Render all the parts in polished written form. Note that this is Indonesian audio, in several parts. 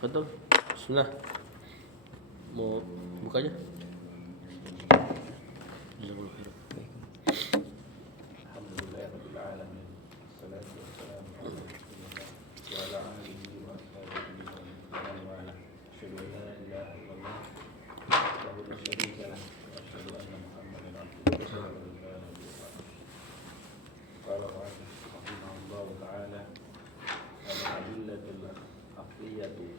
Betul. Bismillah. Mau buka aja. Jazakallahu khairan. Alhamdulillahirabbil alamin. Wassalatu wassalamu ala rasulillah wa ala alihi wa ashabihi wa man wala. Asyhadu an la ilaha illallah wahdahu la syarika lah wa asyhadu anna Muhammadan abduhu wa rasuluh. Qala rahimahullahu ta'ala al-adillatul aqliyatu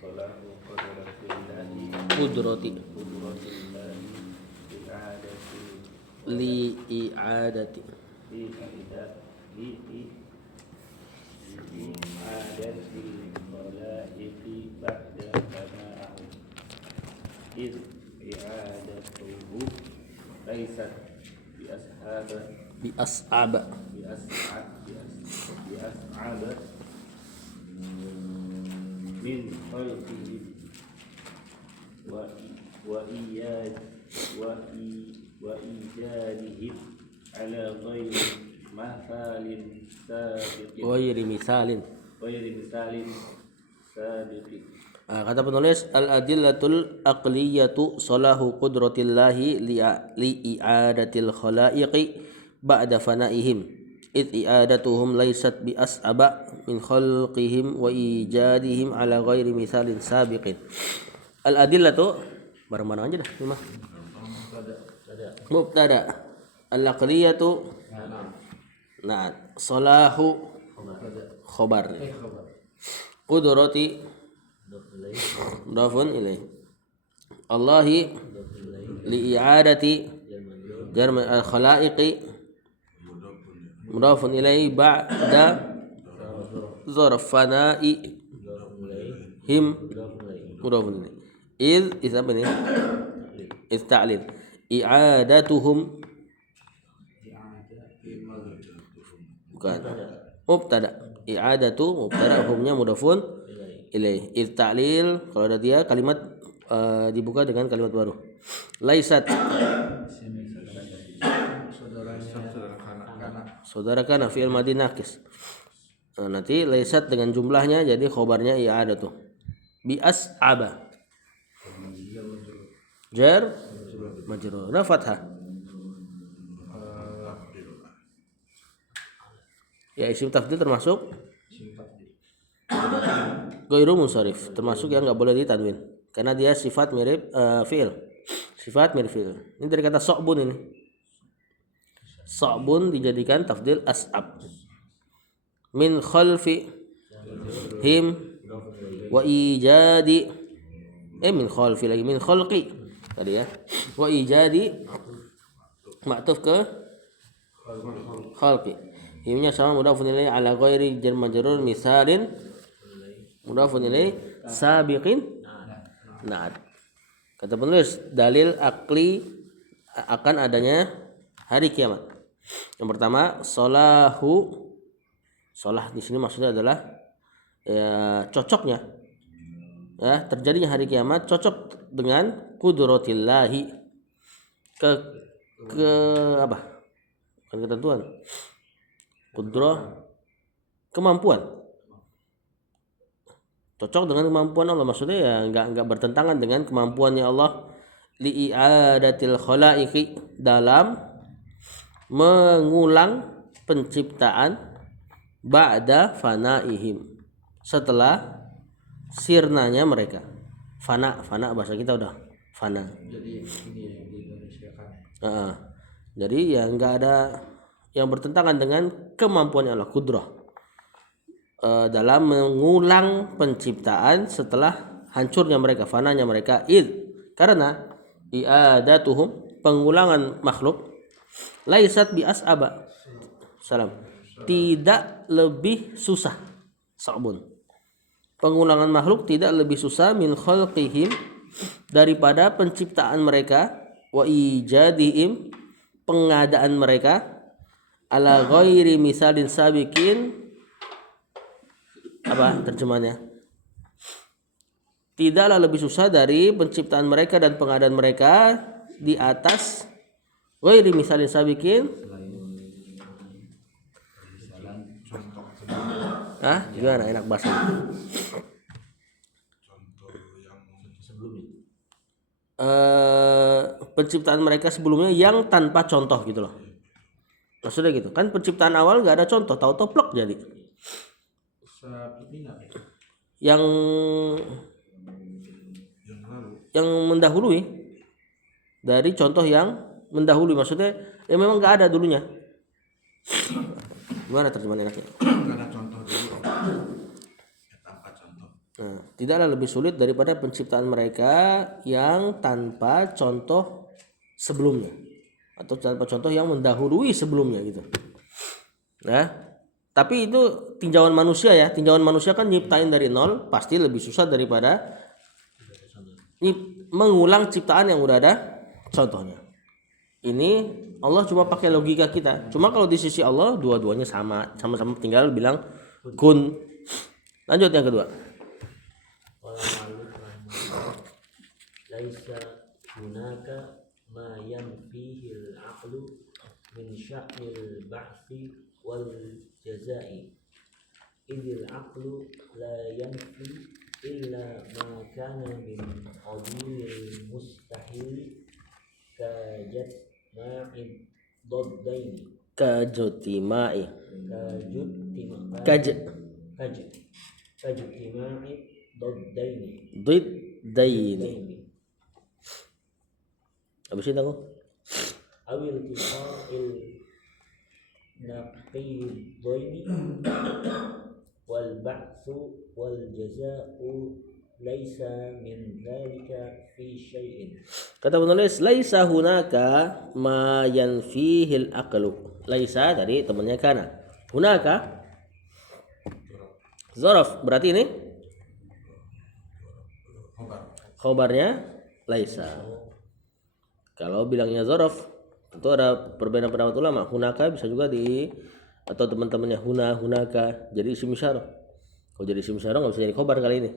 salahu Qudratillahi i'adati khalaiqi ba'da fana'ahu iz i'adatuhu laysat bi as'aba min khalqihi wa ijadihim ala ghairi misalin sabiqin. Kata penulis, al-adillatul aqliyatu salahu qudratillahi li'i'adatil khalaiqi ba'da fana'ihim id i'adatuhum laysat bi as'aba min khalqihim wa ijadihim ala ghairi misalin sabiqin. Al-adillatu bareng-bareng aja dah lima. Mubtada al-aqliyatu salahu khobar qudrati mudafun ilaih Allahi li'i'adati jarma al-khalaiqi mudafun ilaih ba'da zarf fana'i him mudafun ilaih iz apa ini iz ta'lil i'adatuhum bukan mubtada i'adatu mubtada humnya mudafun ilaih iz ta'lil kalau ada dia kalimat dibuka dengan kalimat baru laisat saudara kana fi'il madhi naqis. Nanti laisat dengan jumlahnya jadi khobarnya i'adatu bi as'aba jar majrur na fathah ya isim tafdil termasuk ghairu munsharif termasuk yang enggak boleh ditanwin karena dia sifat mirip fi'il ini dari kata so'bun ini so'bun dijadikan tafdil as'ab min khalfi him wa ijadi min khalfi lagi min khalqi tadi ya wa ijadi ma'tuf ke khalqi himnya sama mudafun ilaih ala ghairi jar majrur misalin mudafun ilaih sabiqin na'at. Kata penulis dalil akli akan adanya hari kiamat. Yang pertama solah di sini maksudnya adalah ya cocoknya ya terjadinya hari kiamat cocok dengan qudratillahi ke apa kan ketentuan qudrah kemampuan cocok dengan kemampuan Allah maksudnya ya enggak bertentangan dengan kemampuannya Allah li'i'adatil khalaiqi dalam mengulang penciptaan ba'da fanaihim setelah sirnanya mereka fana bahasa kita udah fana Jadi ini di Indonesia kan. Jadi ya enggak ada yang bertentangan dengan kemampuannya Allah qudrah dalam mengulang penciptaan setelah hancurnya mereka fananya mereka karena i'adatuhum pengulangan makhluk laisat bi as'aba tidak lebih susah sa'bun pengulangan makhluk tidak lebih susah min khalqihim daripada penciptaan mereka wa ijadihim pengadaan mereka ala ghairi misalin sabiqin apa terjemahannya tidaklah lebih susah dari penciptaan mereka dan pengadaan mereka di atas ghairi misalin sabiqin gimana enak bahasa penciptaan mereka sebelumnya yang tanpa contoh gitu loh. Maksudnya gitu kan, penciptaan awal nggak ada contoh, tahu-tahu plok jadi. Yang mendahului dari contoh yang mendahului, maksudnya ya memang nggak ada dulunya. Gimana terjemahan enaknya? Nggak ada contoh dulu. Tanpa contoh. Nah, tidaklah lebih sulit daripada penciptaan mereka yang tanpa contoh sebelumnya, atau tanpa contoh yang mendahului sebelumnya gitu. Nah, tapi itu tinjauan manusia ya. Tinjauan manusia kan nyiptain dari nol pasti lebih susah daripada mengulang ciptaan yang udah ada contohnya. Ini Allah cuma pakai logika kita. Cuma kalau di sisi Allah dua-duanya sama-sama tinggal bilang kun. Lanjut yang kedua. Laisa hunaka ma yanfihi al-aqlu min sya'nil ba'thi wal jazai. Idil aqlu la yanfi illa ma kana min qadiril mustahil kajat ma'id doddaini Kajotimai. kajutimai doddaini Diddaini. Habis itu aku. awil tiqa'il naqiddaini wal ba'thu wal jaza'u laisa min dzalika fi syai'in. Kata penulis laisa hunaka ma yanfihil aqlu. Laisa tadi temannya kana. Hunaka zaraf, berarti ini khobarnya laisa. Kalau bilangnya zaraf tentu ada perbedaan pendapat ulama. Hunaka bisa juga atau teman-temannya hunaka jadi isim isyarah. Kalau jadi isim isyarah nggak bisa jadi khobar kali ini.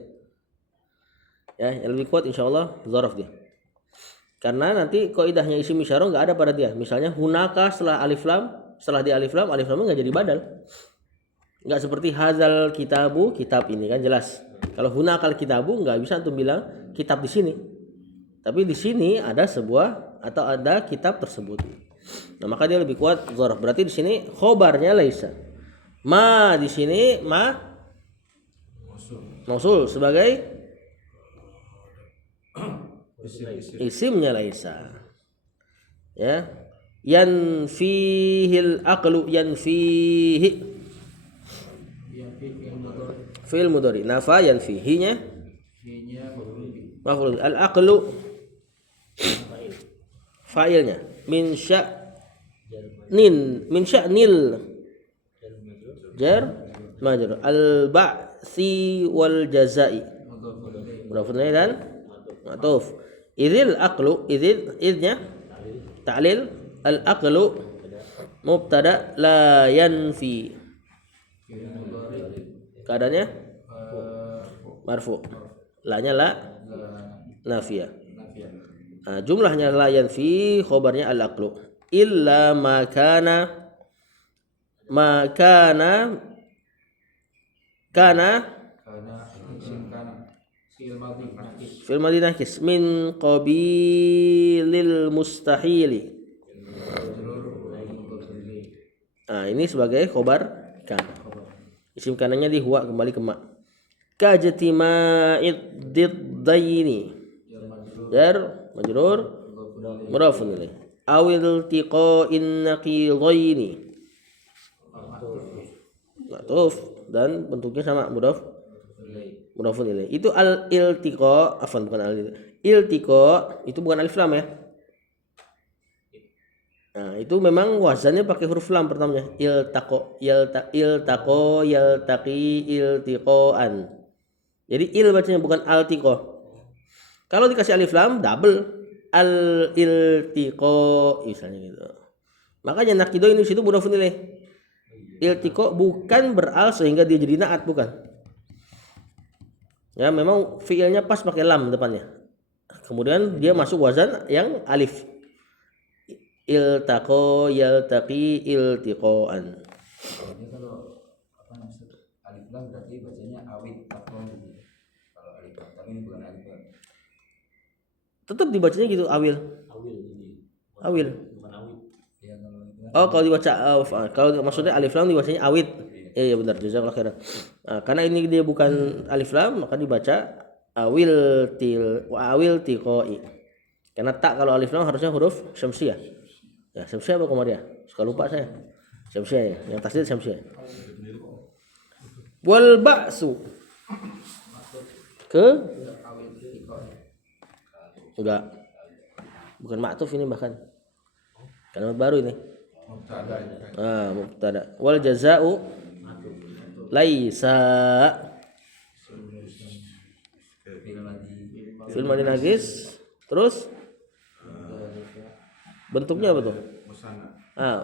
Ya, yang lebih kuat insyaallah zaraf dia. Karena nanti kaidahnya isim isyarah nggak ada pada dia. Misalnya hunaka setelah alif lam, setelah di alif lamnya nggak jadi badal. Nggak seperti hazal kitabu, kitab ini kan jelas. Kalau hunakal kitabu nggak bisa antum bilang kitab di sini. Tapi di sini ada sebuah atau ada kitab tersebut. Nah, maka dia lebih kuat zarf. Berarti di sini khobarnya laisa. Ma di sini mausul sebagai isimnya laisa. Ya. Yanfihil aqlu yanfihi fi'il mudhari. Nafa yanfihinya maf'ul. Al aqlu fa'ilnya min sya'nil jar majrur al ba'si wal jazai mudhafun ilaih dan ma'tuf. Idzil aqlu idnya ta'lil al aqlu mubtada la yanfi keadaannya marfu, la-nya la nafiyah. Nah, jumlahnya la yanfi, khobarnya al aqlu illa kana fil madhi nakis min qabilil mustahili. Nah, ini sebagai khobar kana. Isim kanannya di huwa kembali ke ma. Kajtima'id diddaini jar majrur mudhafun ilaih. Awil tiqa'in naqidaini ma'tuf dan bentuknya sama mudhafun ilaih. Itu al iltiqa bukan al iltiqa itu bukan alif lam ya. Nah, itu memang wazannya pakai huruf lam pertamanya. Iltaqo yaltaqi iltiqaan. Jadi il bacanya bukan altiqo. Kalau dikasih alif lam double al iltiqo misalnya gitu. Makanya naqido ini situ mudhafun ilaih. Iltiqo bukan beral sehingga dia jadi naat, bukan. Ya, memang fiilnya pas pakai lam depannya. Kemudian dia masuk wazan yang alif. Iltaqo yaltaqi iltiqaan. Ini kalau alif lam berarti bacanya awit atau gitu. Kalau alif lam, tapi ini bukan alif lam. Tetap dibacanya gitu awil. Awil ini. Awil. Bukan awil. Oh, kalau dibaca kalau maksudnya alif lam dibacanya awid. Iya benar, jazakallahu khairan. Nah, karena ini dia bukan alif lam maka dibaca awil tiqoi. Karena tak kalau alif lam harusnya huruf syamsiah. Ya, syamsiah apa komariah? Suka lupa saya. Syamsiah ya, yang tasdid syamsiah. Wal ba'su. Enggak. Bukan ma'tuf ini bahkan. Kalimat baru ini. Mubtada. Wal jaza'u laisa fil madi nagis. Terus bentuknya apa tuh?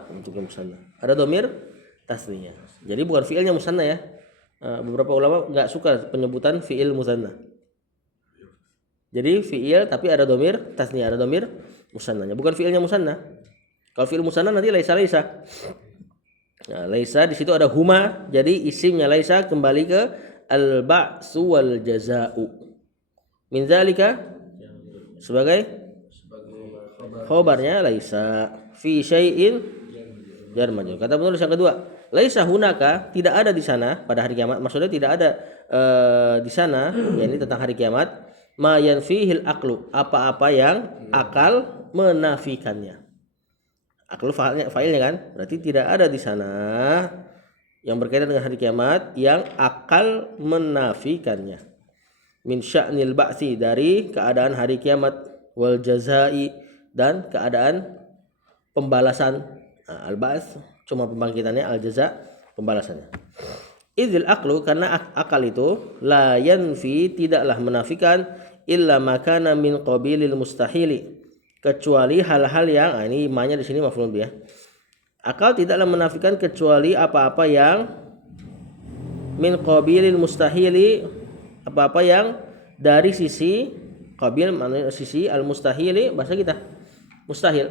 Bentuknya musanna. Ada domir tasninya. Jadi bukan fiilnya musanna ya. Beberapa ulama nggak suka penyebutan fiil musanna. Jadi fiil tapi ada domir tasniah, ada domir musannanya. Bukan fiilnya musanna. Kalau fiil musanna nanti laisa. Nah, laisa di situ ada huma, jadi isimnya laisa kembali ke al-ba'su wal jaza'u. Min zalika sebagai khobarnya laisa fi syai'in jar majrur. Kata penulis yang kedua, laisa hunaka, tidak ada di sana pada hari kiamat. Maksudnya tidak ada di sana, yakni tentang hari kiamat, ma yanfihil aqlu, apa-apa yang akal menafikannya. Akal fa'ilnya kan, berarti tidak ada di sana yang berkaitan dengan hari kiamat yang akal menafikannya. Min sya'nil ba'si, dari keadaan hari kiamat, wal jazai, dan keadaan pembalasan. Al-ba'ts cuma pembangkitannya, al-jaza pembalasannya. Idzil aqlu, karena akal itu la yanfi, tidaklah menafikan, illa makana min qabilil mustahili, kecuali hal-hal yang ini imannya di sini maf'ul bih ya. Akal tidaklah menafikan kecuali apa-apa yang min qabilil mustahili, apa-apa yang dari sisi qabil, maknanya sisi al mustahili bahasa kita mustahil.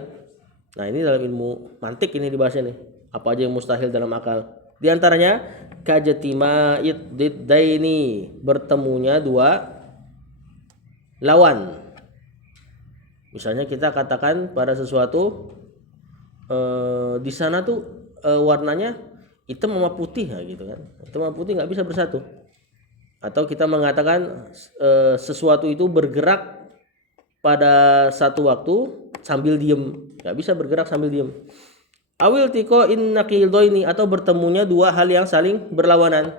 Nah, ini dalam ilmu mantik ini dibahasnya nih. Apa aja yang mustahil dalam akal? Di antaranya kajatima'id diddaini, bertemunya dua lawan. Misalnya kita katakan pada sesuatu di sana tuh warnanya hitam sama putih, ya gitu kan. Hitam sama putih nggak bisa bersatu. Atau kita mengatakan sesuatu itu bergerak pada satu waktu sambil diem, nggak bisa bergerak sambil diem. Awil tiko in naqidaini, atau bertemunya dua hal yang saling berlawanan.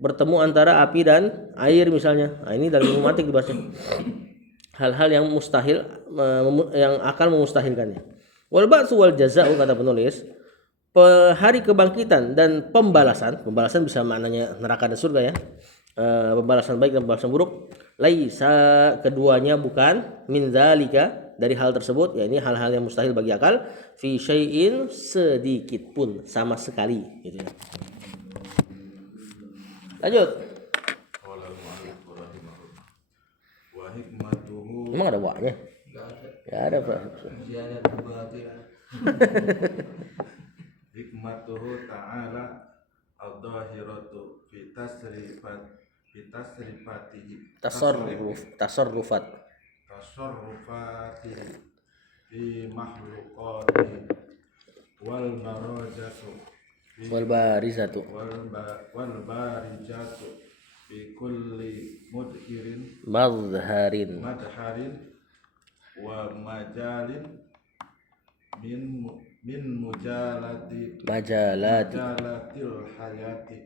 Bertemu antara api dan air misalnya. Nah, ini dalam ilmu mantik dibahasnya. Hal-hal yang mustahil, yang akal memustahilkannya. Wal ba'su wal jaza'u, kata penulis, hari kebangkitan dan pembalasan bisa maknanya neraka dan surga ya. Pembalasan baik dan pembalasan buruk. Laisa, keduanya bukan, min dzalika, dari hal tersebut, ya ini hal-hal yang mustahil bagi akal, fi syai'in, sedikit pun, sama sekali gitu ya. Lanjut. Emang ada wa-nya? Enggak ada, Pak. Hikmatuhu ta'ala al-dhahiratu fi tasrifatihi tasarrufatihi fi makhluqatihi wal barizatu wal barijatu fi kulli madharin wa majalin min majalatil hayati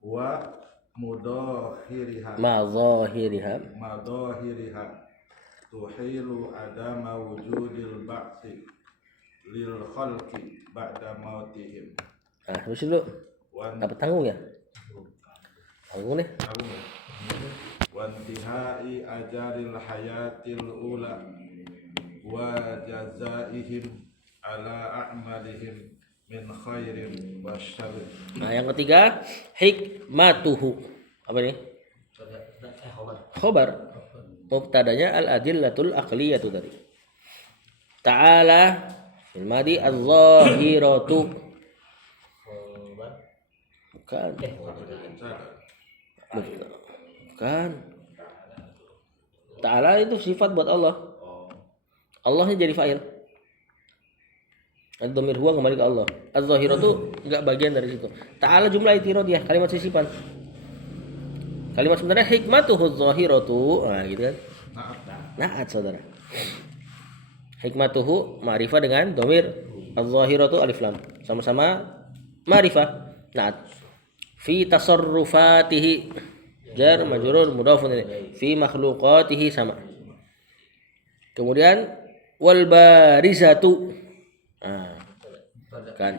wa madhahiriha tuhilu adama wujudil ba'thi lil khalqi ba'da mautihim. Terus dulu. Apa tanggung ya? Tanggung deh. Wantihai ajaril hayatil ula wa jazaihim ala a'malihim min khairin wa syarrin. Nah, yang ketiga hikmatuhu. Apa ini? Khobar. Mubtadanya al-adillatul aqliyatu tadi. Ta'ala fil madi adh-dhahiratu. Bukan. Bukan. Ta'ala itu sifat buat Allah. Oh. Allahnya jadi fa'il. Ad-dhamir huwa kembali ke Allah. Az-zahiratu enggak bagian dari situ. Ta'ala jumlah itiradiyah, kalimat sisipan. Kalimat sebenarnya hikmatuhu zahiratu. Nah, gitu kan. Na'at saudara. Hikmatuhu ma'rifah dengan dhamir. Az-zahiratu alif lam. Sama-sama ma'rifah. Na'at. Fi tasarrufatihi jar majrur mudhafun ilaih. Fi makhluqatihi sama. Kemudian wal barizatu. Nah, kan.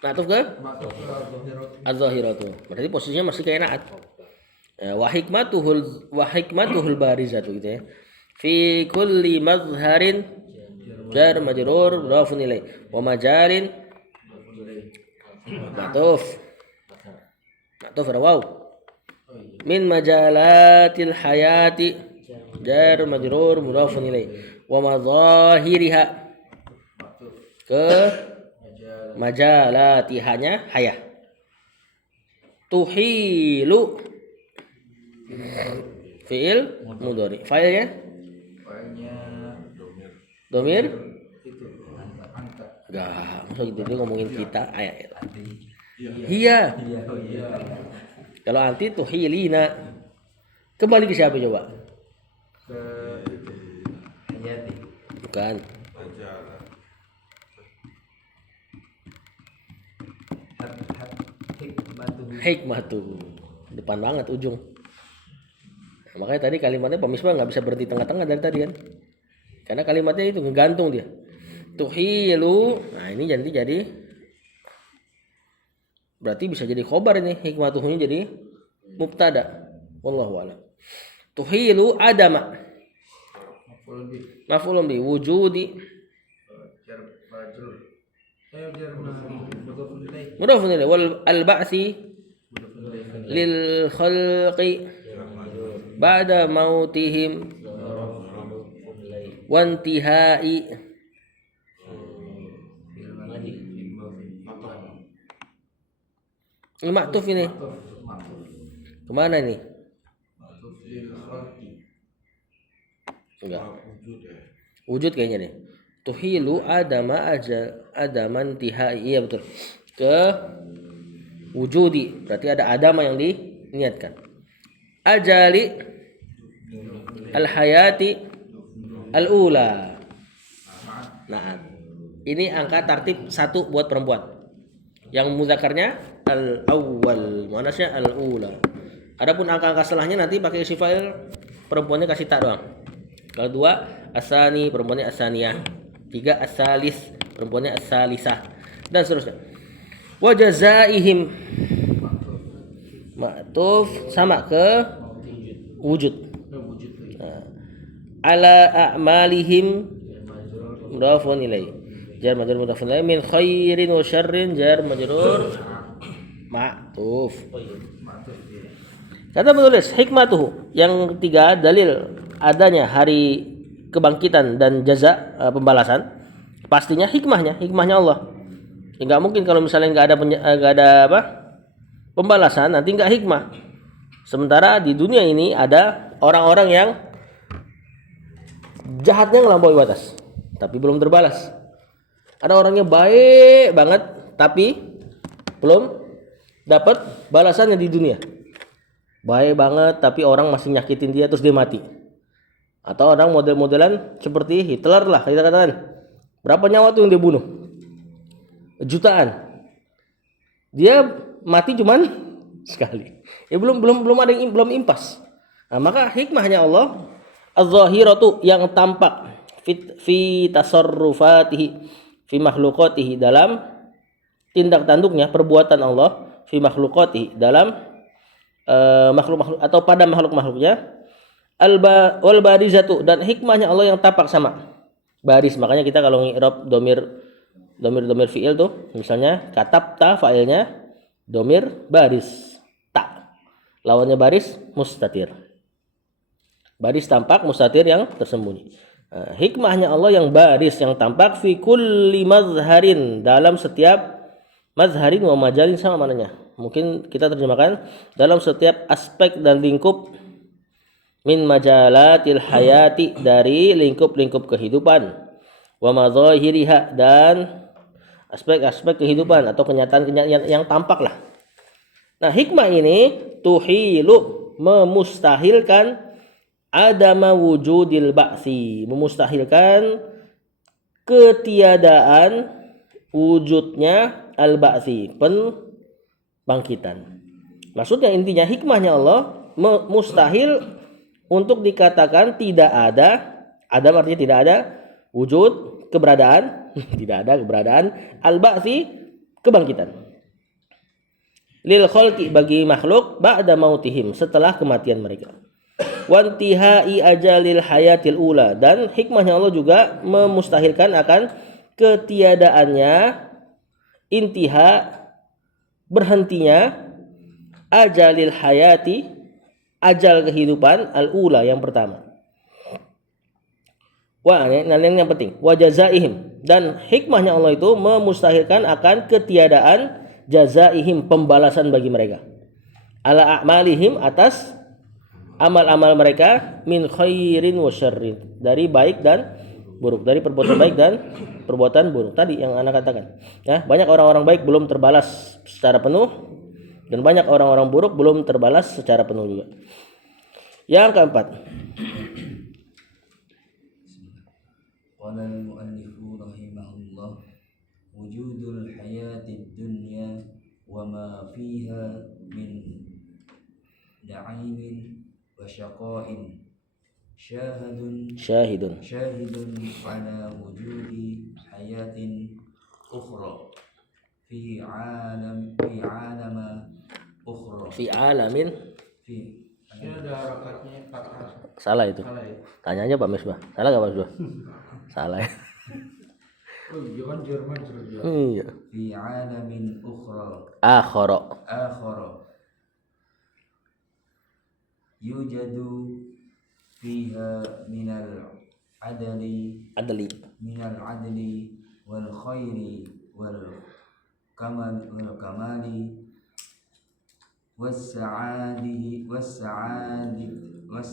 Na'tuf ke? Az-zahiratu. Berarti posisinya masih kayak na'at. Ya, wa hikmatuhul barizatu gitu ya. Fi kulli mazharin jar majrur mudhafun ilaih. Wa majalin ma'tuf. Ma'tuf ada waw. Min majalatil hayati jar majrur mudhafun ilaih. Wa mazahiriha ke majalatihanya hayah. Tuhilu fi'il mudhari. Fa'ilnya domir enggak, maksud gitu dia ngomongin kita ayat. Iya. Kalau anti tuhilina kembali ke siapa coba? Ke Hayati. Bukan. Hikmatuhu depan banget ujung. Nah, makanya tadi kalimatnya pemisbah nggak bisa berhenti tengah-tengah dari tadi kan, karena kalimatnya itu ngegantung dia. Tuhilu, nah ini jadi berarti bisa jadi khobar ini, hikmatuhunya jadi mubtada. Wallahu a'lam. Tuhilu adama maf'ulun bi wujudi mudhafun ilaih wal al-ba'si lil khalqi ba'da mautihim wa intihai ini maktuf ini kemana ini? Enggak wujud kayaknya nih. Tuhilu adama adaman tihai, iya betul, ke wujudi berarti ada adama yang diniatkan. Ajali al-hayati al-ula. Nah, ini angka tartib 1 buat perempuan. Yang muzakarnya al-awwal, muannasnya al-ula. Adapun angka-angka setelahnya nanti pakai isi fa'il, perempuannya kasih tak doang. Kalau 2 asani, perempuannya asaniyah. 3 asalis, perempuannya asalisah, dan seterusnya. Wa jazaihim ma'tuf sama ke wujud. Nah, ala a'malihim mudhafun ilaih jar majrur mudhafun ilaih min khairin wa syarrin jar majrur ma'tuf. Kata penulis hikmatuhu yang ketiga dalil adanya hari kebangkitan dan jaza pembalasan, pastinya hikmahnya Allah. Ya, nggak mungkin kalau misalnya nggak ada pembalasan nanti nggak hikmah. Sementara di dunia ini ada orang-orang yang jahatnya ngelampaui batas tapi belum terbalas. Ada orangnya baik banget tapi belum dapat balasannya di dunia. Baik banget tapi orang masih nyakitin dia terus dia mati. Atau orang model-modelan seperti Hitler lah kita katakan. Berapa nyawa tuh yang dia bunuh? Jutaan. Dia mati cuman sekali. Ya belum ada yang belum impas. Nah, maka hikmahnya Allah az-zahiratu yang tampak fi tasarrufatihi fi makhluqatihi dalam tindak tanduknya perbuatan Allah fi makhluqatihi dalam makhluk-makhluk atau pada makhluk-makhluknya wal barizatu dan hikmahnya Allah yang tampak sama baris. Makanya kita kalau ngi'rab domir fi'il tuh misalnya katabta fa'ilnya domir baris ta, lawannya baris mustatir. Baris tampak, mustatir yang tersembunyi. Nah, hikmahnya Allah yang baris yang tampak fi kulli mazharin dalam setiap mazharin wa majalin sama mananya. mungkin kita terjemahkan dalam setiap aspek dan lingkup min majalatil hayati dari lingkup-lingkup kehidupan, wa madzahiriha dan aspek-aspek kehidupan atau kenyataan-kenyataan yang tampak lah. Nah, hikmah ini tuhilu memustahilkan adama wujudil ba'si, memustahilkan ketiadaan wujudnya al-ba'si, bangkitan. Maksudnya intinya hikmahnya Allah mustahil untuk dikatakan tidak ada artinya tidak ada wujud, keberadaan, tidak ada keberadaan al-ba'si, kebangkitan. Lil khalqi bagi makhluk ba'da mautihim setelah kematian mereka. Wantihai ajalil hayatil ula dan hikmahnya Allah juga memustahilkan akan ketiadaannya berhentinya ajalil hayati, ajal kehidupan al-ula yang pertama. Wah, ini yang penting. Wa jazaihim dan hikmahnya Allah itu memustahilkan akan ketiadaan jazaihim, pembalasan bagi mereka. Ala a'malihim atas amal-amal mereka min khairin wa syarrin, dari baik dan buruk, dari perbuatan baik dan perbuatan buruk tadi yang anak katakan. Ya, banyak orang-orang baik belum terbalas secara penuh dan banyak orang-orang buruk belum terbalas secara penuh juga. Yang keempat, qala al-mu'allifu rahimahullah wujudul hayatid dunya wa ma fiha min na'imin wa syaqa'in syahidun ala wujudi hayatin ukhra fi alamin Ada harakatnya salah itu. salah ya. Tanya aja Pak Misbah. Salah enggak Pak Misbah? Salah ya. Oh, jangan Jerman sudah. Iya. fi alamin ukhra Akhara. yujadu fiha minal adli wal khairi wal kamali was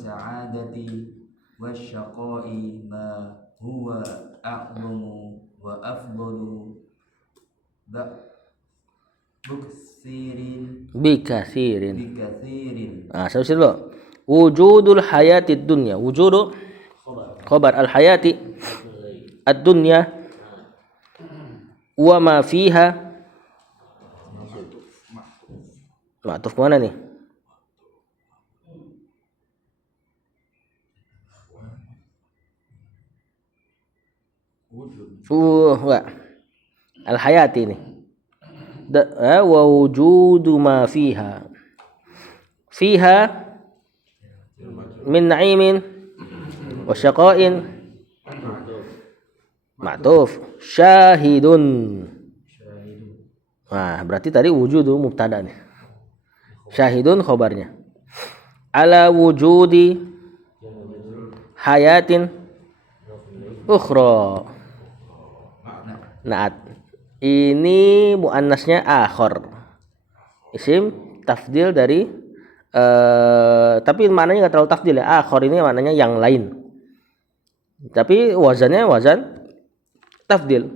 sa'adati wasyaqai ma huwa a'zamu wa afdalu Bikathirin. bikathirin. Nah, saya usul dulu. Wujudul hayatid dunya. Wujudu khabar al hayati ad-dunya wa ma fiha. Ma'tuf mana nih? Enggak. Al hayati ini. Wa wujudu ma fiha. Fiha min na'imin wa syaqa'in ma'tuf syahidun. Nah, berarti tadi wujudu mubtada nih. Syahidun khabarnya. Ala wujudi hayatin ukhra. Naat. Ini muannasnya akhor. Isim tafdil dari tapi maknanya enggak terlalu tafdil ya. Akhor ini maknanya yang lain. Tapi wazannya wazan tafdil.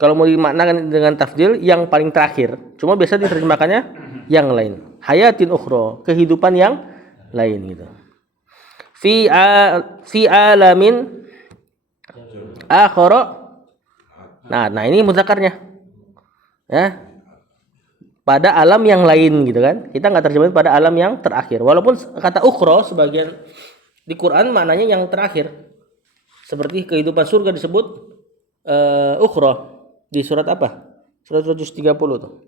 Kalau mau dimaknakan dengan tafdil yang paling terakhir. Cuma biasa diterjemahkannya yang lain. Hayatin ukhra, kehidupan yang lain gitu. Fi alamin akhara. Nah ini mudzakarnya. Ya. Pada alam yang lain gitu kan. Kita enggak terjemahin pada alam yang terakhir. Walaupun kata ukhra sebagian di Quran maknanya yang terakhir. Seperti kehidupan surga disebut ukhra di surat apa? Surat 130 tuh.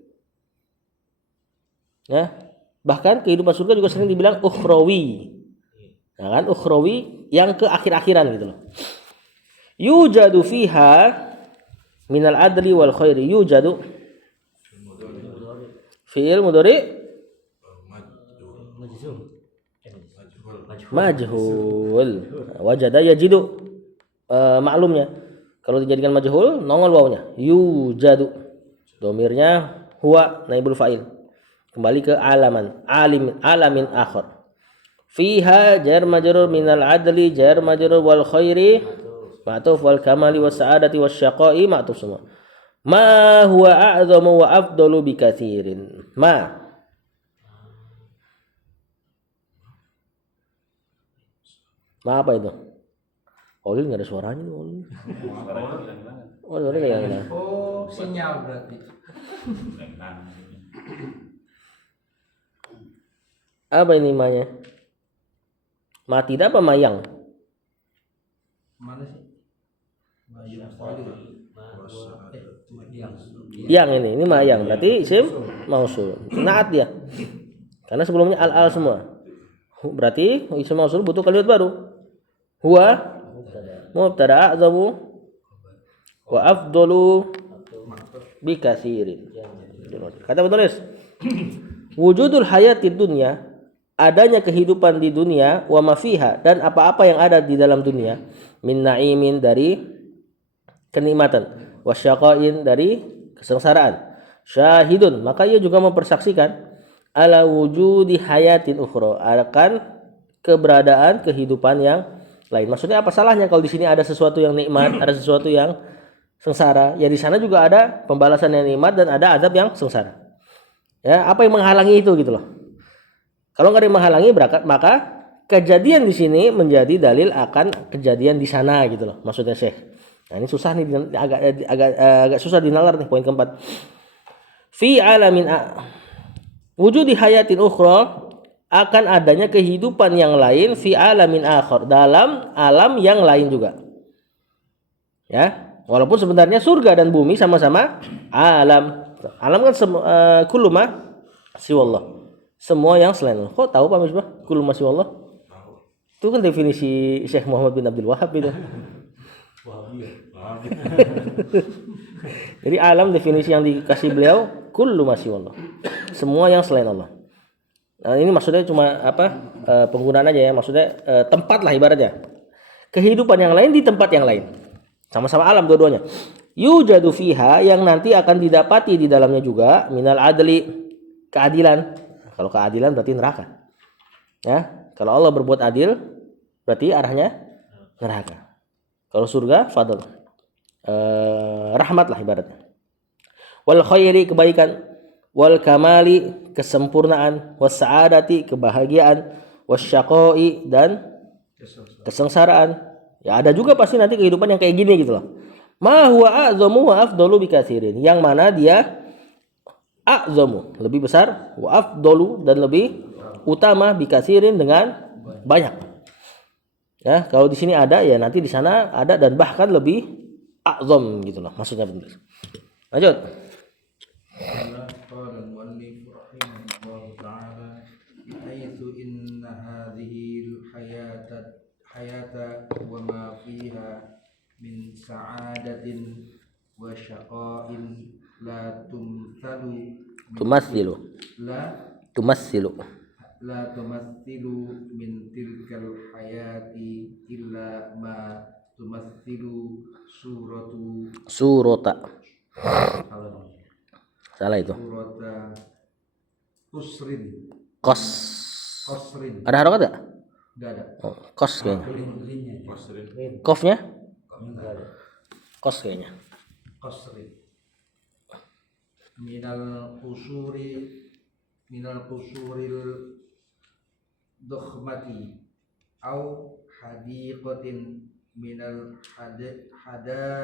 Ya. Bahkan kehidupan surga juga sering dibilang ukhrawi. Nah kan ukhrawi yang ke akhir-akhiran gitu loh. Yujadu fiha minal adli wal khairi. Yujadu fi'il mudhari majhul. Wajada yajidu maklumnya. Kalau dijadikan majhul nongol wawnya. Yujadu. Domirnya huwa naibul fa'il. Kembali ke alamin akhir. Fiha jar majrur minal adli jar majrur wal khairi ma'tuf wal kamali was sa'adati was syaqai ma'tuf semua. Ma huwa a'zamu wa afdalu bi katsirin. Ma apa itu? Olin enggak ada suaranya nih Olin. Oh, suaranya kayak gimana? Oh, sinyal berarti. Apa ini namanya? Ma tidak apa mayang? Mana sih? Yang ini mayang. Berarti isim mausul. Naat dia. Karena sebelumnya al semua. Berarti isim mausul butuh kalimat baru. Huwa mubtada a'zamu wa afdalu bi katsirin. Kata penulis, wujudul hayatid dunya, adanya kehidupan di dunia, wa ma fiha, dan apa-apa yang ada di dalam dunia, min na'imin, dari kenikmatan, wasyaqain, dari kesengsaraan, syahidun, maka ia juga mempersaksikan ala wujudi hayatin ukhra, akan keberadaan kehidupan yang lain. Maksudnya apa salahnya kalau di sini ada sesuatu yang nikmat, ada sesuatu yang sengsara, ya di sana juga ada pembalasan yang nikmat dan ada azab yang sengsara. Ya, apa yang menghalangi itu gitu loh. Kalau nggak ada yang menghalangi maka kejadian di sini menjadi dalil akan kejadian di sana gitu loh. Maksudnya Syekh. Nah, ini susah nih, agak susah dinalar nih poin keempat. Fi alamin wujudi hayatin ukhra, akan adanya kehidupan yang lain, fi alamin akhir, dalam alam yang lain juga. Ya, walaupun sebenarnya surga dan bumi sama-sama alam. Alam kan kullu ma siwallah. Semua yang selain Allah. Kok tahu Pak Misbah? Kullu ma siwallah. Itu kan definisi Syekh Muhammad bin Abdul Wahhab itu. Jadi alam definisi yang dikasih beliau kullu ma siwallah. Semua yang selain Allah. Nah, ini maksudnya cuma penggunaan aja ya, maksudnya tempat lah ibaratnya. Kehidupan yang lain di tempat yang lain. Sama-sama alam dua-duanya. Yujadu fiha, yang nanti akan didapati di dalamnya juga minal adli, keadilan. Kalau keadilan berarti neraka. Ya, kalau Allah berbuat adil berarti arahnya neraka. Kalau surga fadl. Rahmat lah ibaratnya. Wal khairi, kebaikan, wal kamali, kesempurnaan, was sa'adati, kebahagiaan, was syaqai, dan kesengsaraan. Ya ada juga pasti nanti kehidupan yang kayak gini gitu loh. Ma huwa a'zamu wa afdalu bi katsirin, yang mana dia a'zamu, lebih besar, wa afdalu, dan lebih utama, bi katsirin, dengan banyak. Ya, kalau di sini ada ya nanti di sana ada dan bahkan lebih a'zam gitu loh maksudnya benar. Lanjut. قال المؤلف رحمه الله تعالى حيث إن هذه الحياة وما فيها من سعادة وشقاء لا تمثل من تلك الحياة إلا ما تمثل surata. Salah itu. surata kusrin. Kosrin. Ada harokat enggak? Enggak ada. Oh, kos kayaknya. Kosrin. Kofnya? Kos kayaknya. Kosrin. Minal kusuril dokhmati au hadiqatin minal hadaiqil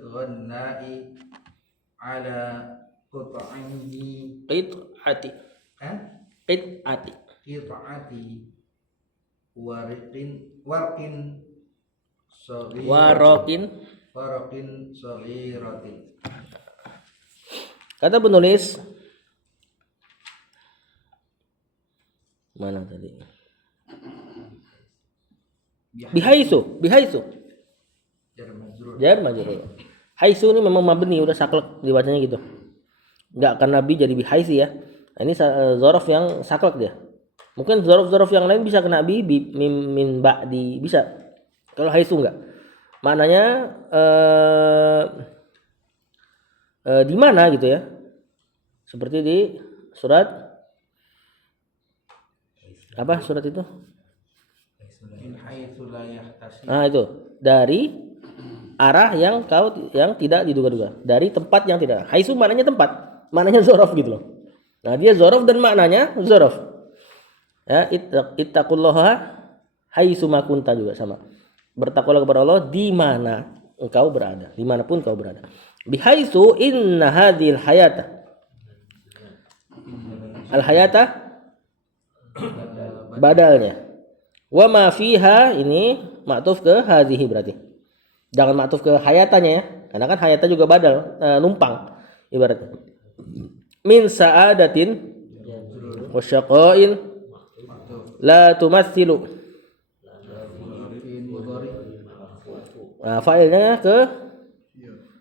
ghannai ala qit'ati warqin saghiratin. Kata penulis, mana tadi? Bihaitsu. Jar majrur. Haitsu ini memang mabni, udah saklek dibacanya gitu. Enggak karena bi jadi bihaitsi ya. Nah, ini dzaraf yang saklek dia. Mungkin dzaraf-dzaraf yang lain bisa kena bi min ba'di, bisa. Kalau haitsu enggak. maknanya di mana gitu ya. Seperti di surat apa surat itu? Min haitsu la yahtasib. Nah itu dari arah yang tidak diduga-duga, dari tempat yang tidak. Haitsu maknanya tempat, maknanya zorof gitu loh. Nah dia zorof dan maknanya zorof. Ya ittaqullaha haitsu ma kunta juga sama. Bertakwalah kepada Allah di mana engkau berada, dimanapun engkau berada. Bihaitsu inna hadhil hayata al hayata badalnya. Wa ma fiha ini ma'tuf ke hadhihi berarti. Jangan ma'tuf ke hayatanya ya. Karena kan hayata juga badal, numpang ibaratnya. Min sa'adatin wa syaqain la tumatsilu. Nah, failnya ke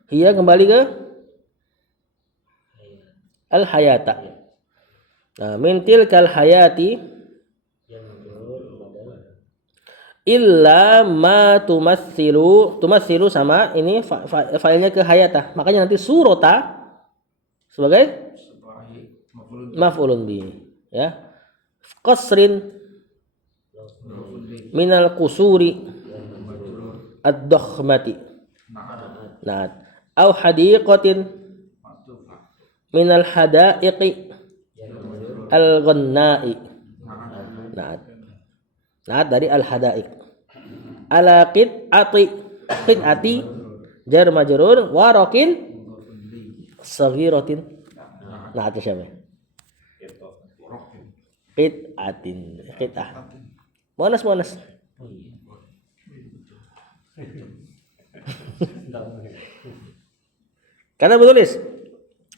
hiya kembali ke al hayata. Nah, min tilkal hayati illa ma tumatsilu sama ini failnya ke hayata. Makanya nanti surata sebagai maf'ulun bi ya. Qasrin minal qusuri ad-dakhmati. Nah, au hadiqatin minal hadaiqi al-ghannai. Nah, dari al-hadaiq. Ala qit'ati jar majrur warakin saghiratin. Nah, itu siapa? Qit'ah. Monas. Karena bertulis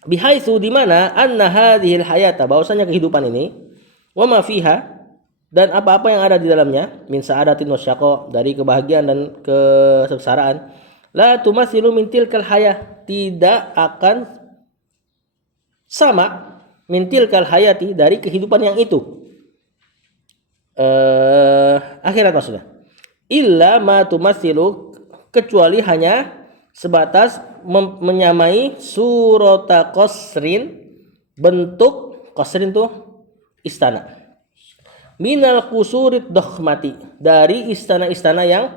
bihaitsu di mana anna hadhil hayata bahwasanya kehidupan ini wa ma fiha dan apa-apa yang ada di dalamnya min sa'adatin wasyaqa dari kebahagiaan dan kesengsaraan la tumatsilu min tilkal hayah tidak akan sama min tilkal hayati dari kehidupan yang itu akhirat maksudnya illa ma tumatsilu kecuali hanya sebatas menyamai surata qasrin bentuk qasrin tuh istana minal qusurid dokhmati dari istana-istana yang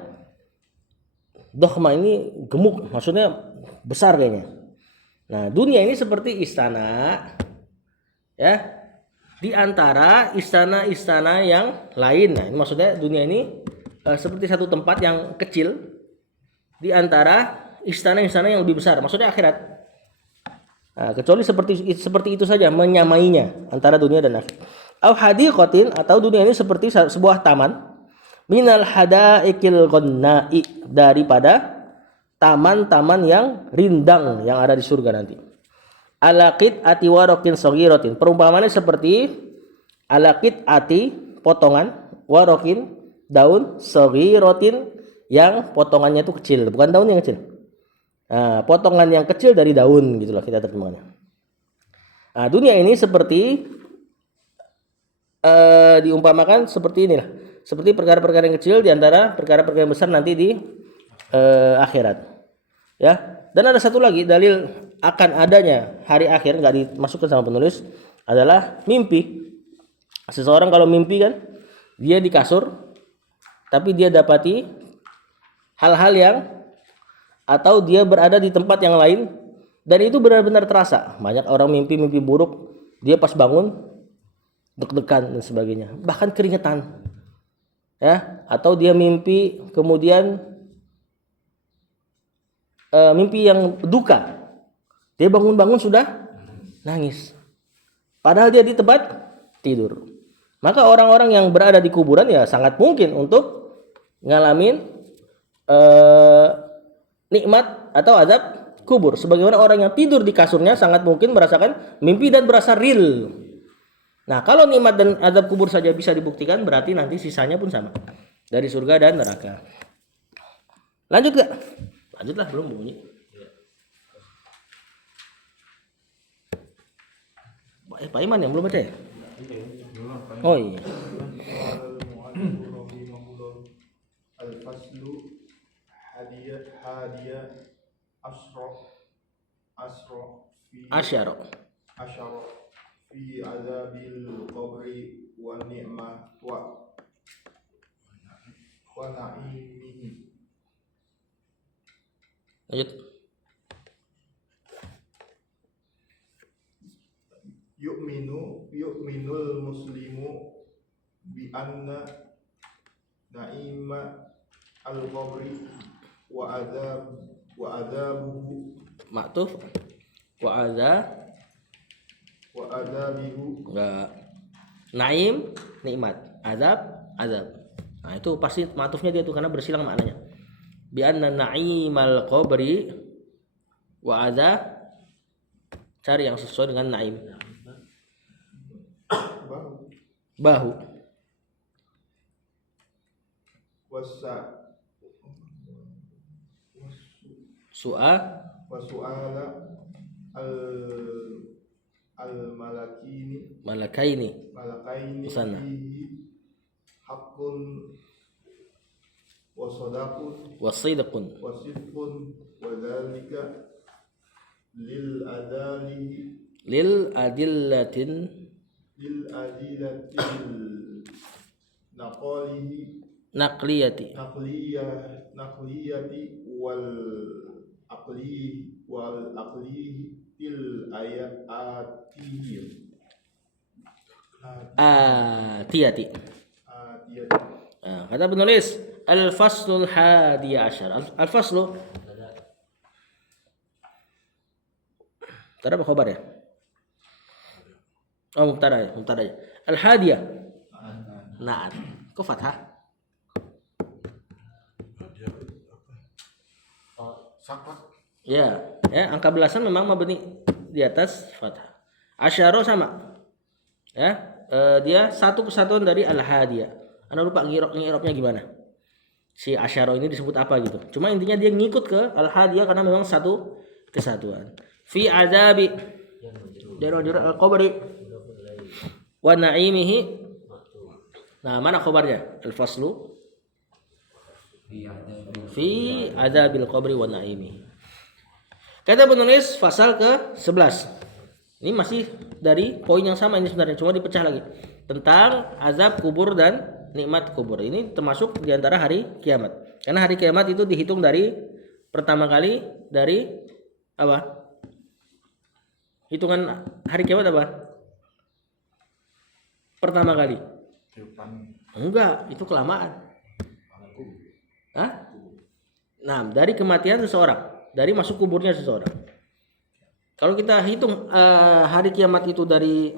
dokhma ini gemuk maksudnya besar kayaknya. Nah dunia ini seperti istana ya di antara istana-istana yang lain. Nah ini maksudnya dunia ini seperti satu tempat yang kecil di antara istana-istana yang lebih besar maksudnya akhirat. Nah, kecuali seperti itu saja menyamainya antara dunia dan akhirat. Au hadiqatin atau dunia ini seperti sebuah taman minal hadaiqil ghannai daripada taman-taman yang rindang yang ada di surga nanti. Alaqit ati warakin saghiratin perumpamaannya seperti alaqit ati potongan warakin daun saghiratin yang potongannya itu kecil bukan daun yang kecil. Nah, potongan yang kecil dari daun gitulah kita terjemahnya. Nah, dunia ini seperti diumpamakan seperti inilah, seperti perkara-perkara yang kecil di antara perkara-perkara yang besar nanti di akhirat. Ya, dan ada satu lagi dalil akan adanya hari akhir nggak dimasukkan sama penulis adalah mimpi. Seseorang kalau mimpi kan dia di kasur, tapi dia dapati hal-hal yang atau dia berada di tempat yang lain dan itu benar-benar terasa. Banyak orang mimpi buruk, dia pas bangun deg-degan dan sebagainya, bahkan keringetan ya, atau dia mimpi kemudian mimpi yang duka, dia bangun-bangun sudah nangis padahal dia di tempat tidur. Maka orang-orang yang berada di kuburan ya sangat mungkin untuk ngalamin nikmat atau azab kubur sebagaimana orang yang tidur di kasurnya sangat mungkin merasakan mimpi dan berasa real. Nah, kalau nikmat dan azab kubur saja bisa dibuktikan, berarti nanti sisanya pun sama. Dari surga dan neraka. Lanjut gak? Lanjutlah, belum bunyi. Pak Iman yang belum baca ya? Oh iya. Al-faslu الهادية عشر في Asyara. عشر في عذاب القبر والنعمة ونعيمه. Lanjut. Yu'minul muslimu bi anna na'ima al-qabri wa adabuhu Ma'tuf wa adabihu. enggak. Naim nikmat, azab azab. Nah, itu pasti ma'tufnya dia tuh karena bersilang maknanya. Bi anna na'imal qabri wa azab, cari yang sesuai dengan naim. Bahu. Su'a Wasu'ala al-malakaini malakaini Sana. fihi haqqun wa sadaqun wasidqun wa sidqun wa dhalika lil adillatin adilatil naqliyati wal aqli til atiyati. Nah, kata penulis al-faslul hadi asyar. Al-faslu mubtada apa khabar ya? Oh, mubtada ya. Al-hadiyah. Na'at. Kok fathah? Ya, angka belasan memang mabni di atas fathah. Asyara sama. Ya, dia satu kesatuan dari al-hadiyah. Anda lupa ngirapnya gimana? Si asyara ini disebut apa gitu. Cuma intinya dia ngikut ke al-hadiyah karena memang satu kesatuan. Fi adabi dan al-qabri wa na'imihi. Nah, mana khabarnya? Al-faslu fi adabil qabri wa na'imihi. Kata penulis pasal ke-11. Ini masih dari poin yang sama ini sebenarnya, cuma dipecah lagi. Tentang azab kubur dan nikmat kubur. Ini termasuk diantara hari kiamat. Karena hari kiamat itu dihitung dari pertama kali dari apa? Hitungan hari kiamat apa? Pertama kali. Enggak, itu kelamaan. Hah? Nah, dari kematian seseorang. Dari masuk kuburnya seseorang. Kalau kita hitung hari kiamat itu dari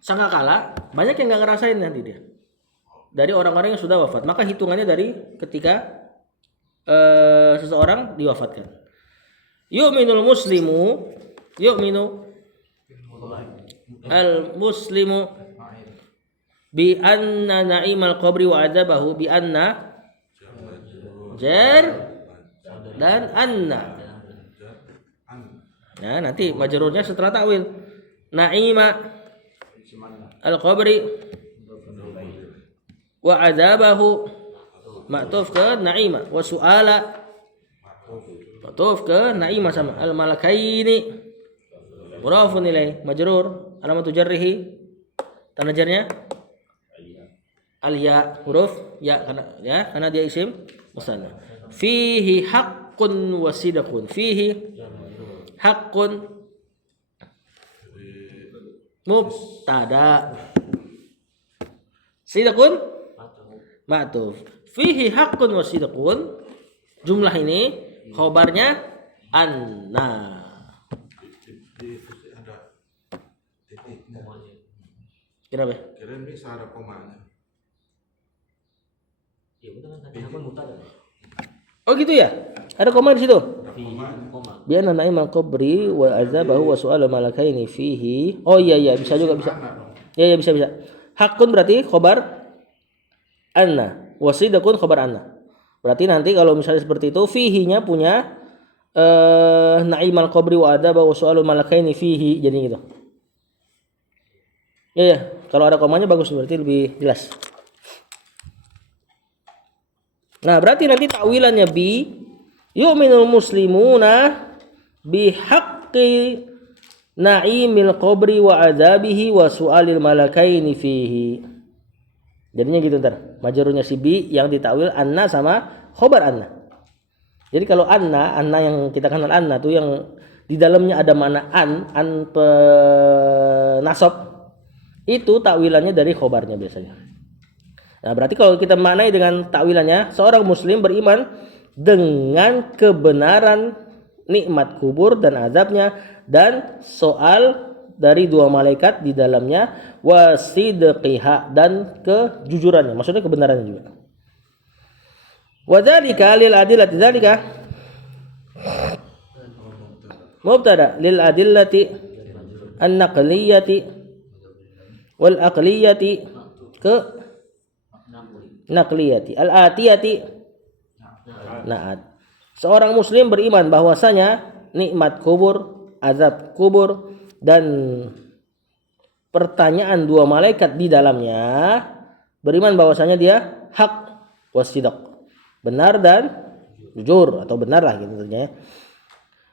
sangkakala, banyak yang nggak ngerasain nanti dia. Dari orang-orang yang sudah wafat, maka hitungannya dari ketika seseorang diwafatkan. Yu'minul al-muslimu bi anna na'imal qabri wa adzabahu bi anna jar dan anna. Nah, nanti majrurnya setelah takwil. Na'ima al-qabri wa adzabahu ma'tuf ke na'ima wa su'ala ma'tuf ke na'ima sama al-malakaini mudhafun ilaih majrur alamatu jarrihi tanda jarnya al-ya huruf ya karena dia isim musanna. Fihi haqqun wa sidqun. Fihi haqqun mubtada, sidqun ma'tuf. Fihi haqqun wa sidqun, jumlah ini khabarnya anna. Ada titiknya. Kenapa? Kirain bisa ada komanya. Oh gitu ya? Ada koma di situ? Bi anna na'imal qabri wa azabahu wa su'al malakaini fihi. Oh iya bisa juga bisa. Ya bisa. Hakun berarti khobar anna, wasidakun khobar anna. Berarti nanti kalau misalnya seperti itu fihi-nya punya na'imal qabri wa azabahu wa su'al malakaini fihi, jadi gitu. Ya, kalau ada komanya bagus berarti lebih jelas. Nah, berarti nanti takwilannya bi yu'minul muslimuna bihaqqi na'imil qabri wa azabihi wa su'alil malakaini fihi. Jadinya gitu ntar. Majrurnya si bi yang ditakwil anna sama khobar anna. Jadi kalau anna yang kita kenal anna tuh yang di dalamnya ada makna an penasab, itu takwilannya dari khobarnya biasanya. Nah, berarti kalau kita maknai dengan takwilannya, seorang muslim beriman dengan kebenaran nikmat kubur dan azabnya dan soal dari dua malaikat di dalamnya, wasidqiha dan kejujurannya, maksudnya kebenarannya juga. Wadzalika lil adillati dzalika mubtada lil adillati an-naqliyati wal aqliyati ke naqliyati al-atiyati na'at. Seorang muslim beriman bahwasanya nikmat kubur, azab kubur dan pertanyaan dua malaikat di dalamnya, beriman bahwasanya dia hak wasidq, benar dan jujur atau benar lah gitu tentunya.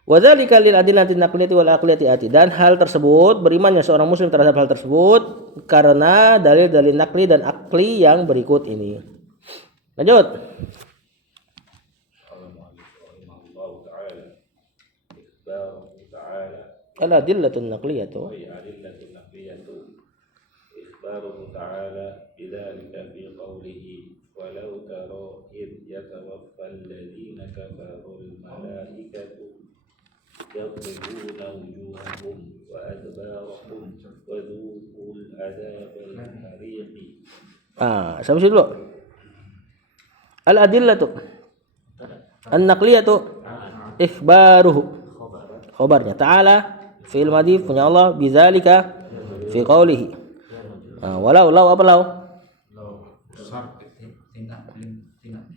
Wa dzalika lil adillati naqliyati wal aqliyati ati, dan hal tersebut berimannya seorang muslim terhadap hal tersebut karena dalil-dalil naqli dan akli yang berikut ini. Lanjut. Al-adillatun naqliyatu إخباره تعالى بذلك في قوله ولو ترى إذ يتوفى الذين كفروا الملائكة يضربون وجوههم وأدبارهم وذوقوا العذاب الحريق. Sampai situ dulu. Al-adillatu an-naqliyatu ikhbaruhu, khabarnya ta'ala fi'il madhi punya Allah, bidzalika fi qawlihi. Walau apa lau?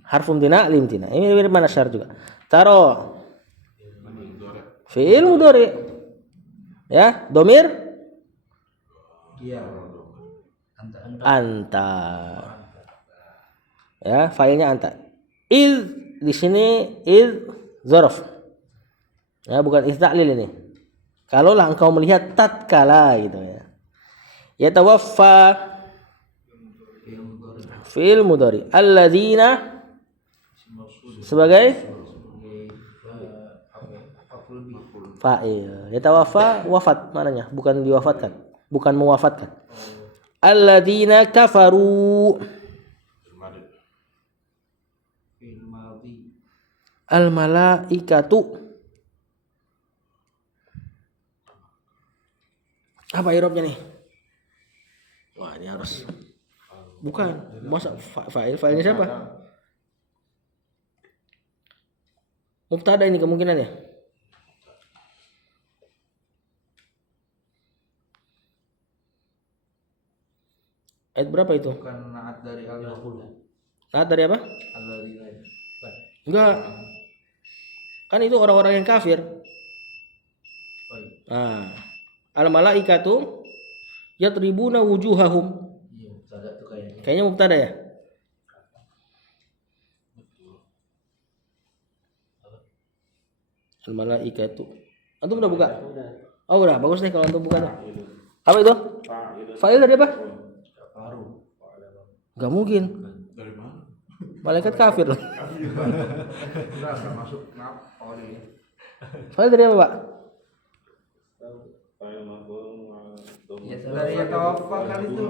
Harfum tina lim tina. Ini mirip mana syar juga. Taro fi'il mudhari. Ya, domir anta. Ya, failnya anta. Iz di sini iz zarf. Ya, bukan iz ta'lil ini. Kalaulah engkau melihat tatkala gitu ya. Yatawaffa fi'il mudhari. Alladzina sebagai fa'il. Yatawaffa wafat maknanya, bukan diwafatkan, bukan mewafatkan. Alladzina kafaru al malaikatu. Apa i'rabnya nih? Wah, ini harus bukan masa fa'ilnya siapa? Mubtada ini kemungkinan ya. Ayat berapa itu? Bukan naat dari al-50. Naat dari apa? Alladzina. Enggak. Kan itu orang-orang yang kafir. Oh, iya. Nah, al malaikatu yatribuna wujuhahum. Iya, mubtada tuh kayaknya. Kayaknya mubtada ya? Al malaikatu. Antum udah buka? Oh, udah. Bagus deh kalau antum buka tuh. Apa itu? Fa'il dari apa? Baru. Enggak mungkin. Dari mana? Malaikat kafir loh. Enggak masuk ini. Fa'il dari apa, Pak? Ya, dari yang tawaffa kali itu.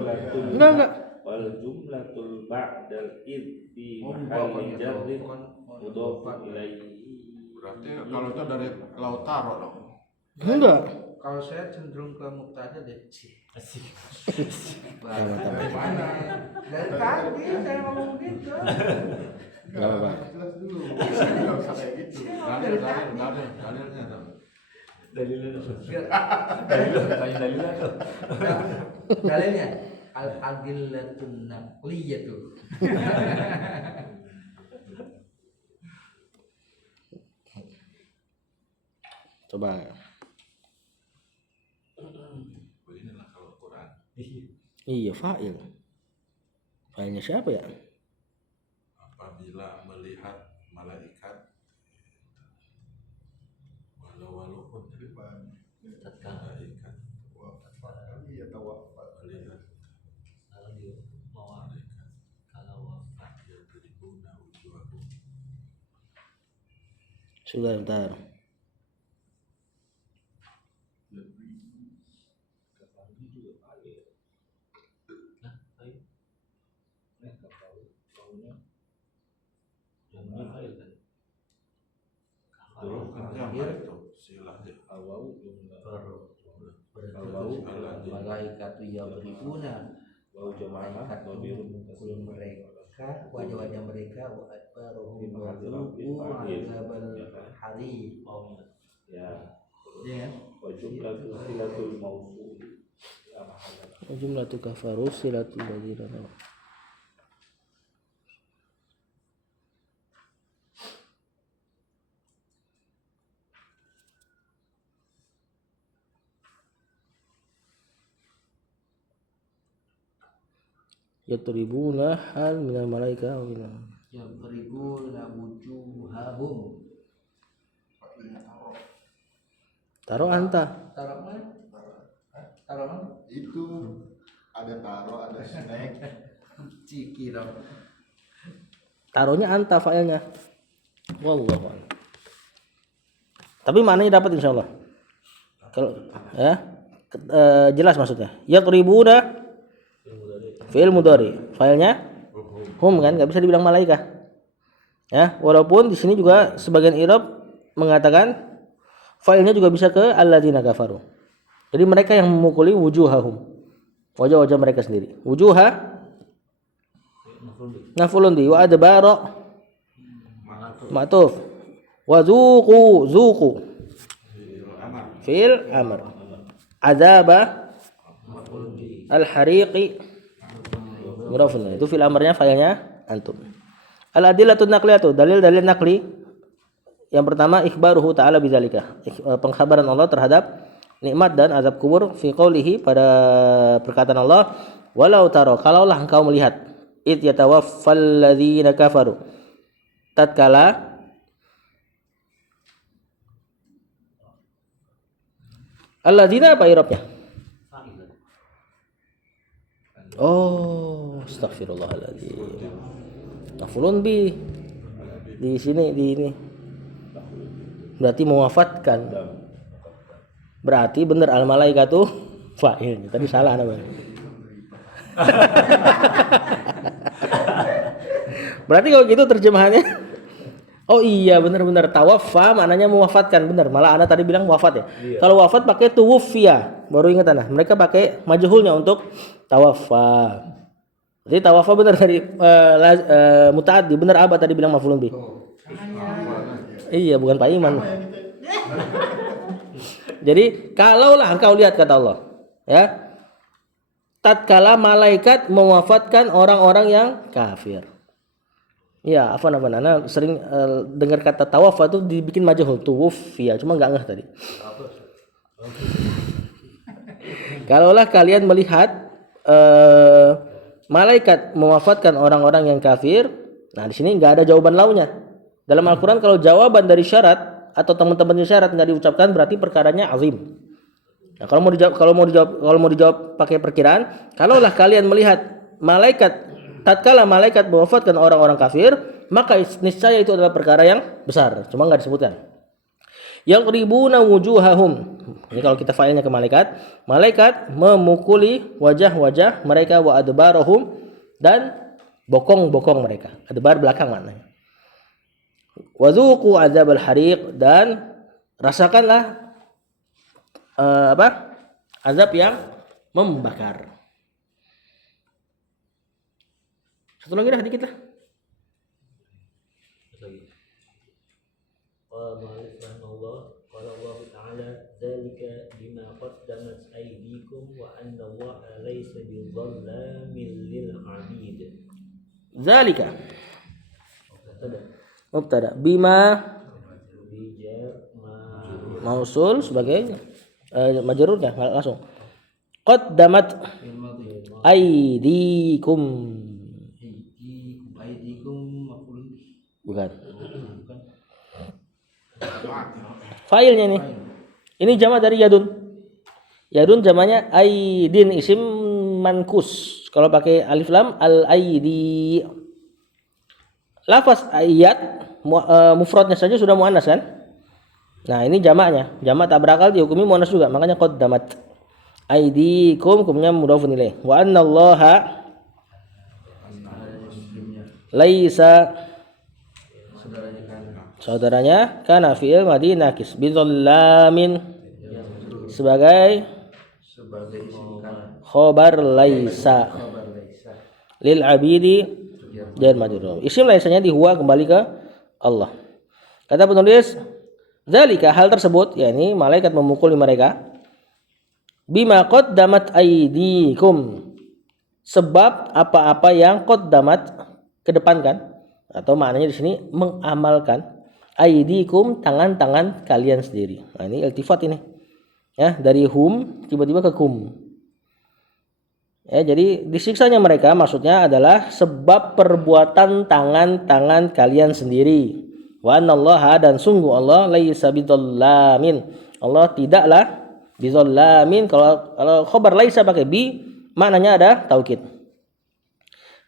Enggak. Wal jumlatul ba'dal id fi bukan mahalli ya, jarrin bukan. mudhaf ilaihi. Berarti kalau itu dari Lautaro dong. Enggak. Kalau saya cenderung ke mubtada deh. Asik. Mantap. Dari mana? Dari tadi saya ngomong gitu. Enggak apa-apa. Jelas dulu. Enggak usah kayak gitu. Dalilnya dong. Dalilnya al-adillatun naqliyatu. Coba. Beginilah kalau Quran. Iya, fa'il. Fa'ilnya siapa ya? Apabila Sudah bentar. Malaikatu yadribuna malaikat memukul mereka wajah-wajah mereka wa adbaruhum wa dhuqu adzabal hadid. Ya. Ya. Wa jumlatul silatul mausul. Jumlatu kafaru silatul ladzina. Yatribuna hal minal malaika wa minal Yadribuna wujuhahum. taruh anta. Taruh mana? Taruh mana? Itu ada taro, ada snack. Ciki dong. Taruhnya anta filenya. Wallahu a'lam. Tapi maknanya dapat insyaallah. Kalau ya jelas maksudnya. Yaqribuna fi'il mudhari. Filenya hum kan enggak bisa dibilang malaikah. Ya, walaupun di sini juga sebagian i'rab mengatakan filenya juga bisa ke alladzina kafaru. Jadi mereka yang memukuli wujuhahum. Wajah-wajah mereka sendiri. Wujuha maf'ulun bi wa adbara ma'tuf wa zuqu fi'il amr azaba al-hariqi mudhafun itu fi'il amrnya fa'ilnya antum. Al-adillatun naqliyatu dalil-dalil naqli yang pertama ikhbaruhu ta'ala bidzalika pengkhabaran Allah terhadap nikmat dan azab kubur fi qoulihi pada perkataan Allah walau taro kalaulah engkau melihat id yatawaffal ladzina kafaru tatkala alladzina apa i'rabnya? Oh, astagfirullahaladzim. Maf'ulun bi di sini di ini. Berarti mewafatkan. Berarti benar al malaikatu fa'ilnya. Tadi salah namanya. Berarti kalau gitu terjemahannya oh iya benar-benar tawaffa maknanya mewafatkan benar. Malah Anda tadi bilang wafat ya. Iya. Kalau wafat pakai tuwfiya. Baru ingat Anda. Mereka pakai majhulnya untuk tawaffa. Jadi tawaffa benar dari mutaaddi. Benar apa tadi bilang maf'ulun bih? Iya, bukan Pak Iman. Jadi kalaulah engkau lihat kata Allah, ya. Tatkala malaikat mewafatkan orang-orang yang kafir. Ya, apa Ana sering dengar kata tawaffa itu dibikin majhul tuwfiya, cuma enggak ngeh tadi. Kalaulah kalian melihat malaikat mewafatkan orang-orang yang kafir, nah di sini enggak ada jawaban launya. Dalam Al-Qur'an kalau jawaban dari syarat atau teman-temannya syarat enggak diucapkan berarti perkaranya azim. Nah, kalau mau dijawab pakai perkiraan, kalaulah kalian melihat malaikat tatkala malaikat mewafatkan orang-orang kafir, maka niscaya itu adalah perkara yang besar. Cuma enggak disebutkan. Yaqribuna wujuhahum. Ini kalau kita failnya ke malaikat, malaikat memukuli wajah-wajah mereka wa adbarahum dan bokong-bokong mereka. Adbar belakang maknanya. Wa dzuqu adzabal hariq dan rasakanlah azab yang membakar. Satu lagi dah dikit lah. Malik rahimahullah qala Allah ta'ala dzalika bima qaddamat aydikum wa anna Allah laysa bidzallamin lil 'abid. Zalika mubtada bima mausul sebagai majrurnya langsung qaddamat aydikum bukan failnya nih ini jama dari yadun jamannya aidin isim mankus kalau pakai alif lam al aidi lafaz ayat mufradnya saja sudah muannas kan Nah, ini jamaknya. Jamak tak berakal dihukumi muannas juga. Makanya qaddamat. Aidikum hukumnya mudhafun ilaih. Wa annallaha laisa saudaranya kana fi'il madhi nakis bidhallamin sebagai khobar laisa lil abidi jar majrur. Isim laisanya di huwa kembali ke Allah. Kata penulis, zalika hal tersebut, yakni malaikat memukuli mereka, bima qaddamat aydikum, sebab apa-apa yang qaddamat kedepankan, atau maknanya di sini mengamalkan, aydikum tangan-tangan kalian sendiri. Nah, ini iltifat ini. Ya, dari hum tiba-tiba ke kum. Ya, jadi disiksanya mereka maksudnya adalah sebab perbuatan tangan-tangan kalian sendiri. Wa anallaha, dan sungguh Allah, laisa bidzallamin, Allah tidaklah bidzallamin. Kalau khabar laisa pakai bi, maknanya ada taukid.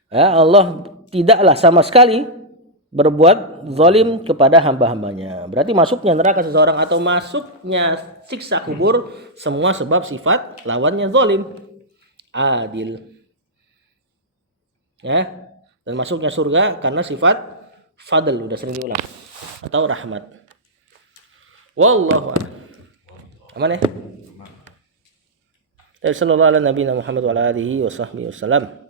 Ya, Allah tidaklah sama sekali berbuat zalim kepada hamba-hambanya. Berarti masuknya neraka seseorang atau masuknya siksa kubur semua sebab sifat lawannya zalim, adil. Ya, dan masuknya surga karena sifat fadl, udah sering diulang, atau rahmat. Wallahu a'lam. Aman ya? Sallallahu ala nabiyina Muhammad wa ala alihi wa sahbihi wasallam.